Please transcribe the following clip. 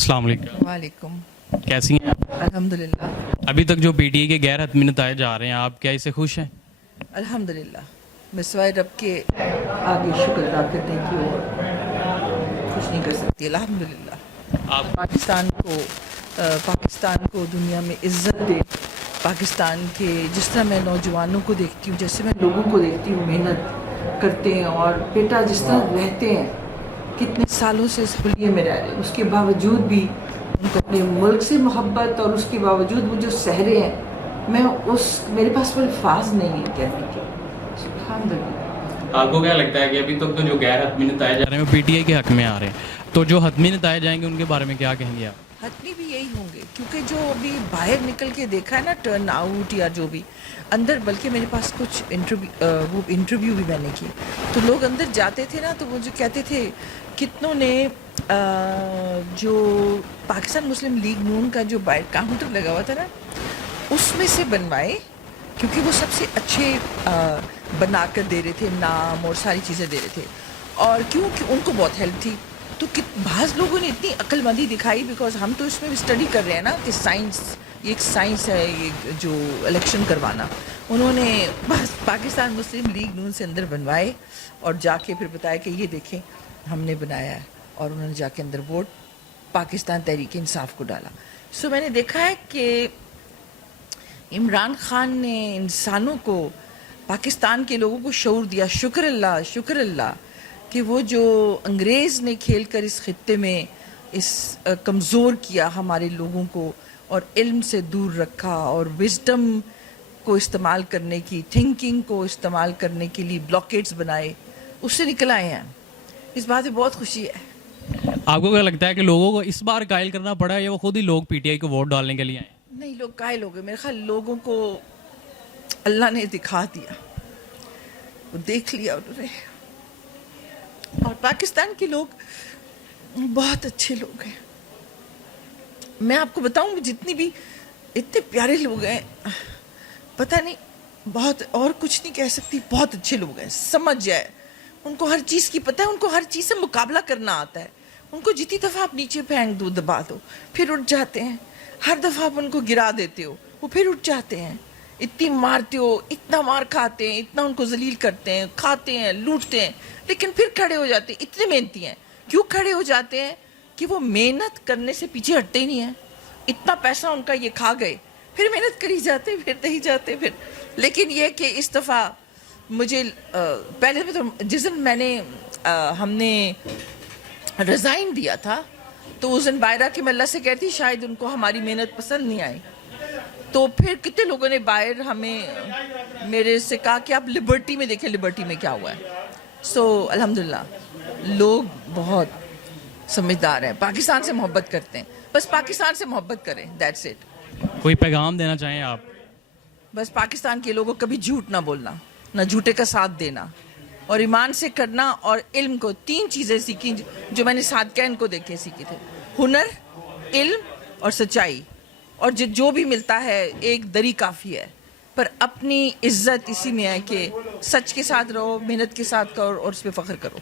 अस्सलाम वालेकुम। वालेकुम। कैसी हैं आप? अल्हम्दुलिल्लाह। अभी तक जो पीटीआई के गैर हतमी नताए जा रहे हैं, आप क्या इससे खुश हैं? अल्हम्दुलिल्लाह। मैं सिवाय रब के आगे शुक्र अदा करने की और कुछ नहीं कर सकती। अल्हम्दुलिल्लाह। आप पाकिस्तान को दुनिया में इज्जत दे। पाकिस्तान के जिस तरह मैं नौजवानों को देखती हूँ, जैसे मैं लोगों को देखती हूँ मेहनत करते हैं और बेटा जिस तरह रहते हैं, कितने सालों से इस हुलिये में रह रहे हैं, उसके बावजूद भी उनको अपने मुल्क से मोहब्बत और उसके बावजूद वो जो सह रहे हैं, मेरे पास वो अल्फाज नहीं है कहने के। सुब्हानअल्लाह। आपको क्या लगता है कि अभी तक तो जो गैर हतमी नताए जा रहे हैं वो पीटीआई के हक में आ रहे हैं, तो जो हतमी नताए जाएंगे उनके बारे में क्या कहेंगे आप? हतमी भी यही होंगे, क्योंकि जो अभी बाहर निकल के देखा है ना, टर्न आउट या जो भी अंदर, बल्कि मेरे पास कुछ इंटरव्यू भी मैंने की, तो लोग अंदर जाते थे ना, तो वो जो कहते थे, कितनों ने जो पाकिस्तान मुस्लिम लीग नून का जो बाहर काउंटर लगा हुआ था ना, उसमें से बनवाए, क्योंकि वो सबसे अच्छे बना कर दे रहे थे, नाम और सारी चीज़ें दे रहे थे, और क्योंकि उनको बहुत हेल्प थी। तो बाज़ लोगों ने इतनी अक्लमंदी दिखाई, बिकॉज हम तो इसमें भी स्टडी कर रहे हैं ना कि साइंस, ये एक साइंस है, ये जो इलेक्शन करवाना, उन्होंने बस पाकिस्तान मुस्लिम लीग नून से अंदर बनवाए और जाके फिर बताया कि ये देखें हमने बनाया है, और उन्होंने जाके अंदर वोट पाकिस्तान तहरीक इंसाफ को डाला। सो मैंने देखा है कि इमरान खान ने इंसानों को, पाकिस्तान के लोगों को शऊर दिया। शुक्र अल्लाह कि वो जो अंग्रेज़ ने खेल कर इस खित्ते में कमज़ोर किया हमारे लोगों को, और इल्म से दूर रखा, और विजडम को इस्तेमाल करने की, थिंकिंग को इस्तेमाल करने के लिए ब्लॉकेट्स बनाए, उससे निकल आए हैं। इस बात में बहुत खुशी है। आपको क्या लगता है कि लोगों को इस बार कायल करना पड़ा या वो खुद ही लोग पीटीआई को वोट डालने के लिए आए? नहीं, लोग कायल हो गए। मेरे ख्याल लोगों को अल्लाह ने दिखा दिया, वो देख लिया उन्होंने, और पाकिस्तान के लोग बहुत अच्छे लोग हैं। मैं आपको बताऊं, जितनी भी इतने प्यारे लोग हैं, पता नहीं, बहुत और कुछ नहीं कह सकती, बहुत अच्छे लोग हैं। समझ जाए, उनको हर चीज़ की पता है, उनको हर चीज़ से मुकाबला करना आता है। उनको जितनी दफ़ा आप नीचे फेंक दो, दबा दो, फिर उठ जाते हैं। हर दफ़ा आप उनको गिरा देते हो, वो फिर उठ जाते हैं। इतनी मारते हो, इतना मार खाते हैं, इतना उनको जलील करते हैं, खाते हैं, लूटते हैं, लेकिन फिर खड़े हो जाते हैं। इतने मेहनती हैं। क्यों खड़े हो जाते हैं? कि वो मेहनत करने से पीछे हटते ही नहीं हैं। इतना पैसा उनका ये खा गए, फिर मेहनत करी जाते, फिर नहीं जाते फिर। लेकिन ये कि इस दफ़ा मुझे पहले में तो जिस दिन हमने रिज़ाइन दिया था, तो उस दिन बायरा की मैं अल्लाह से कहती, शायद उनको हमारी मेहनत पसंद नहीं आई। तो फिर कितने लोगों ने बाहर हमें मेरे से कहा कि आप लिबर्टी में देखें, लिबर्टी में क्या हुआ है। सो अल्हम्दुलिल्लाह, लोग बहुत समझदार हैं, पाकिस्तान से मोहब्बत करते हैं। बस पाकिस्तान से मोहब्बत करें, दैट्स इट। कोई पैगाम देना चाहें आप? बस पाकिस्तान के लोगों को कभी झूठ ना बोलना, ना झूठे का साथ देना, और ईमान से करना, और इल्म को। 3 चीज़ें सीखी जो मैंने सादकैन को देख के सीखी थे: हुनर, इल्म और सच्चाई। और जो भी मिलता है, एक दरी काफ़ी है, पर अपनी इज्जत इसी में है कि सच के साथ रहो, मेहनत के साथ करो और उस पर फ़ख्र करो।